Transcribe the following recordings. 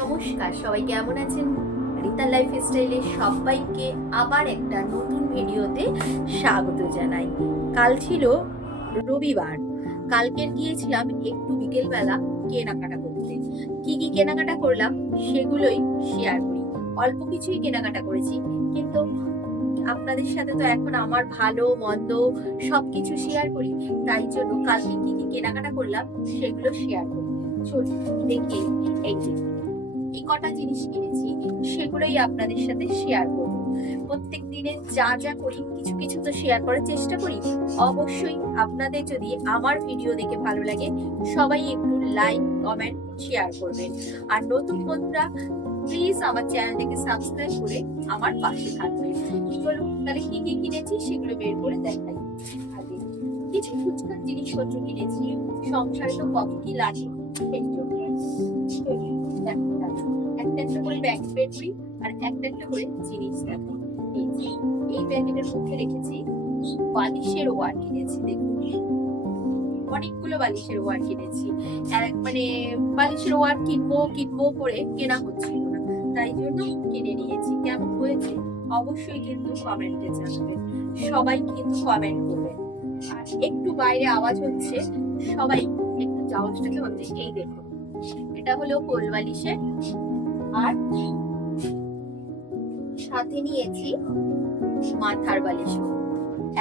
নমস্কার, সবাই কেমন আছেন? রিতা লাইফ স্টাইলে সবাইকে আবার একটা নতুন ভিডিওতে স্বাগত জানাই। কাল ছিল রবিবার। কালকের গিয়েছিলাম একটু বিকেলবেলা কেনাকাটা করতে। কি কি কেনাকাটা করলাম সেগুলোই শেয়ার করি। অল্প কিছুই কেনাকাটা করেছি, কিন্তু আপনাদের সাথে তো এখন আমার ভালো, মন্দ সবকিছু শেয়ার করি। তাই জন্য কালকে কি কি কেনাকাটা করলাম সেগুলো শেয়ার করি। চলুন দেখি এই কটা জিনিস কিনেছি, সেগুলোই আপনাদের সাথে শেয়ার করব। প্রত্যেক দিনে যা যা করি, কিছু কিছু তো শেয়ার করার চেষ্টা করি। অবশ্যই আপনাদের যদি আমার ভিডিও দেখে ভালো লাগে, সবাই একটু লাইক কমেন্ট শেয়ার করবেন। আর নতুন বন্ধুরা প্লিজ আমার চ্যানেলটাকে সাবস্ক্রাইব করে আমার পাশে থাকবেন চলুন তাহলে কি কি কিনেছি সেগুলো বের করে দেখাই। কিছু ফুচকার জিনিসপত্র কিনেছি, সংসারে তো কত কি লাগে, সেই দেখো। একটা একটা করে ব্যাগ বের আর একটা একটা করে জিনিস দেখো এই যে, এই প্যাকেটের মধ্যে রেখেছি বালিশের ওয়ার কিনেছি দেখুন। অনেকগুলো বালিশের ওয়ার কিনেছি। মানে বালিশের ওয়ার কিনবো কিনবো করে কেনা হচ্ছিল না। তাই জন্য কিনে নিয়েছি। কেমন হয়েছে? অবশ্যই কিন্তু কমেন্টে জানাবেন। সবাই কিন্তু কমেন্ট করবেন আর একটু বাইরে আওয়াজ হচ্ছে সবাই একটু আওয়াজটাকে হচ্ছে এই দেখুন। এটা হলো কোল বালিশের আর সাথে নিয়েছি মাথার বালিশ।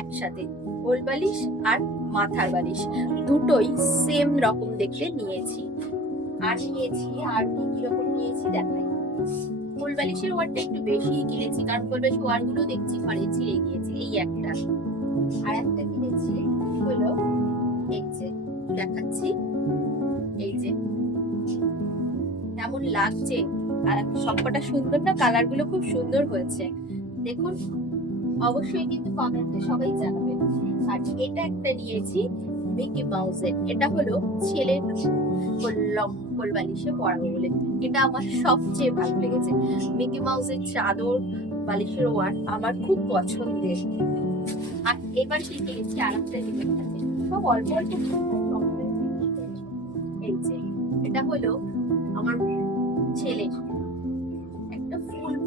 একসাথে কোল বালিশ আর মাথার বালিশ। দুটোই সেম রকম দেখতে নিয়েছি। আর নিয়েছি, আর কি রকম নিয়েছি দেখাই। কোল বালিশের ওয়ারটা একটু বেশি কিনেছি, কারণ কোল বালিশ ওয়ারগুলো দেখছি ঘরে ছিঁড়ে গিয়েছে, এই একটা। আর একটা কিনেছি হলো, এই যে দেখাচ্ছি, এই যে। কেমন লাগছে? আর সবকটা সুন্দর না কালারগুলো খুব সুন্দর হয়েছে। দেখুন, অবশ্যই কিন্তু কমেন্টে সবাই জানাবেন। আর এটা একটা নিয়েছি মিকি মাউসের এটা হলো ছেলের বালিশে পরাবো বলে। এটা আমার সবচেয়ে ভালো লেগেছে। মিকি মাউসের চাদর বালিশের ওয়ার আমার খুব পছন্দের। আর এবার কি কিনেছি আর একটা সব অল্প অল্প এই যে, এটা হলো আমার ছেলের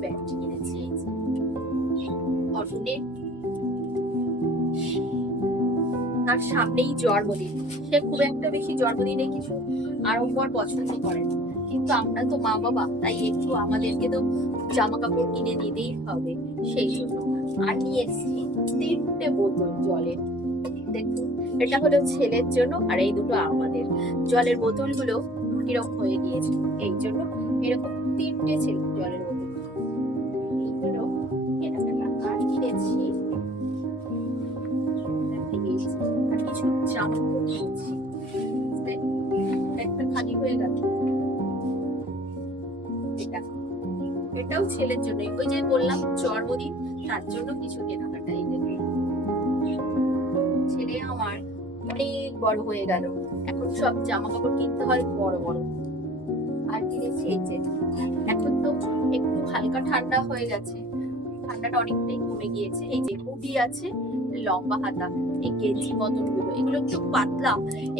প্যান্ট কিনেছি কটনের তার সামনেই জন্মদিন সে খুব একটা বেশি জন্মদিনে কিছু আড়ম্বর পছন্দ করে কিন্তু আমরা তো মা বাবা তাই একটু আমাদেরকে তো জামা কাপড় কিনে দিতেই হবে সেই জন্য আর নিয়ে এসেছি তিনটে বোতল জলের দেখুন এটা হলো ছেলের জন্য আর এই দুটো আমাদের জলের বোতলগুলো কীরকম হয়ে গিয়েছে এই জন্য এরকম তিনটে ছিল জলের বোতল আর কিছু একটা খালি হয়ে গেল। এটা, এটাও ছেলের জন্য ওই যে বললাম, জন্মদিন, তার জন্য কিছু কেনাকাটা এই ছেলে আমার অনেক বড় হয়ে গেল। এখন সব জামা কাপড় কিনতে হয় বড় বড়। আর কিনেছি এই যে, এখন তো একটু হালকা ঠান্ডা হয়ে গেছে। ঠান্ডাটা অনেকটাই কমে গিয়েছে। এই যে হুডি আছে, লম্বা হাতা, এই গেঞ্জি মতনগুলো এগুলো একটু পাতলা,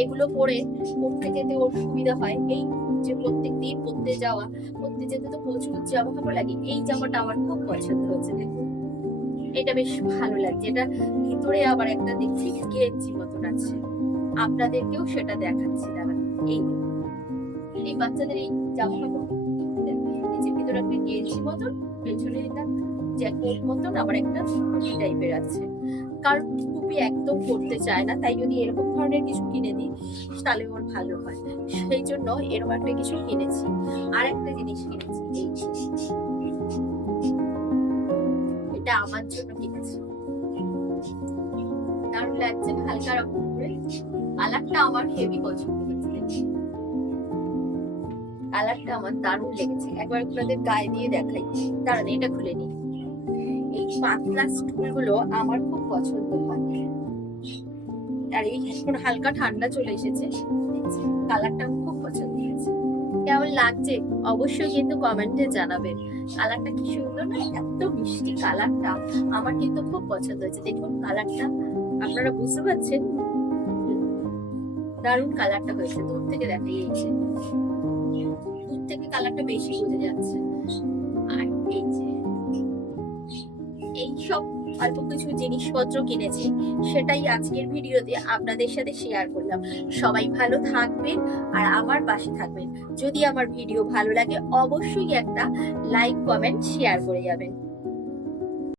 এগুলো পরে পড়তে যেতে ওর সুবিধা হয়। এই যে প্রত্যেক দিন পড়তে যাওয়া, পড়তে যেতে তো প্রচুর জামা কাপড় লাগে, এই জামাটা আমার খুব পছন্দ হয়েছে। এটা বেশ ভালো লাগছে। এটা ভিতরে আবার একটা দেখছি গেঞ্জি মতন আছে। আপনাদেরকেও সেটা দেখাচ্ছি দাদা এই এই বাচ্চাদের এই জামা কাপড় এই ভিতরে একটা গেঞ্জি মতন, পেছনে এটা জ্যাকেট মতন আবার একটা টুপি টাইপের আছে। কারণ টুপি একদম পরতে চায় না, তাই যদি এরকম ধরনের কিছু কিনে দিই, তাহলে ওর ভালো হয়। সেই জন্য এরকম একটা কিছু কিনেছি। আর একটা জিনিস কিনেছি। এটা আমার জন্য কিনেছি। দারুণ লাগছে হালকা রকম করে। কালারটা আমার হেভি পছন্দ হয়েছে। কালারটা আমার দারুণ লেগেছে। একবার আপনাদের গায়ে দিয়ে দেখাই। দাঁড়ান, এটা খুলে নিই। এই পাতলা স্টুলগুলো আমার খুব পছন্দ হয়। আর এই এখন হালকা ঠান্ডা চলে এসেছে। কালারটা খুব পছন্দ হয়েছে। কেমন লাগছে? অবশ্যই কিন্তু কমেন্টে জানাবেন। কালারটা কি সুন্দর না? এত মিষ্টি কালারটা। আমার কিন্তু খুব পছন্দ হয়েছে। দেখুন কালারটা। আপনারা বুঝতে পারছেন? দারুণ কালারটা হয়েছে। দূর থেকে দেখা গিয়েছে দূর থেকে কালারটা বেশি বোঝা যাচ্ছে। আর এই যে সব অল্প কিছু জিনিসপত্র কিনেছি, সেটাই আজকের ভিডিওতে আপনাদের সাথে শেয়ার করলাম। সবাই ভালো থাকবেন আর আমার পাশে থাকবেন। যদি আমার ভিডিও ভালো লাগে, অবশ্যই একটা লাইক কমেন্ট শেয়ার করে যাবেন।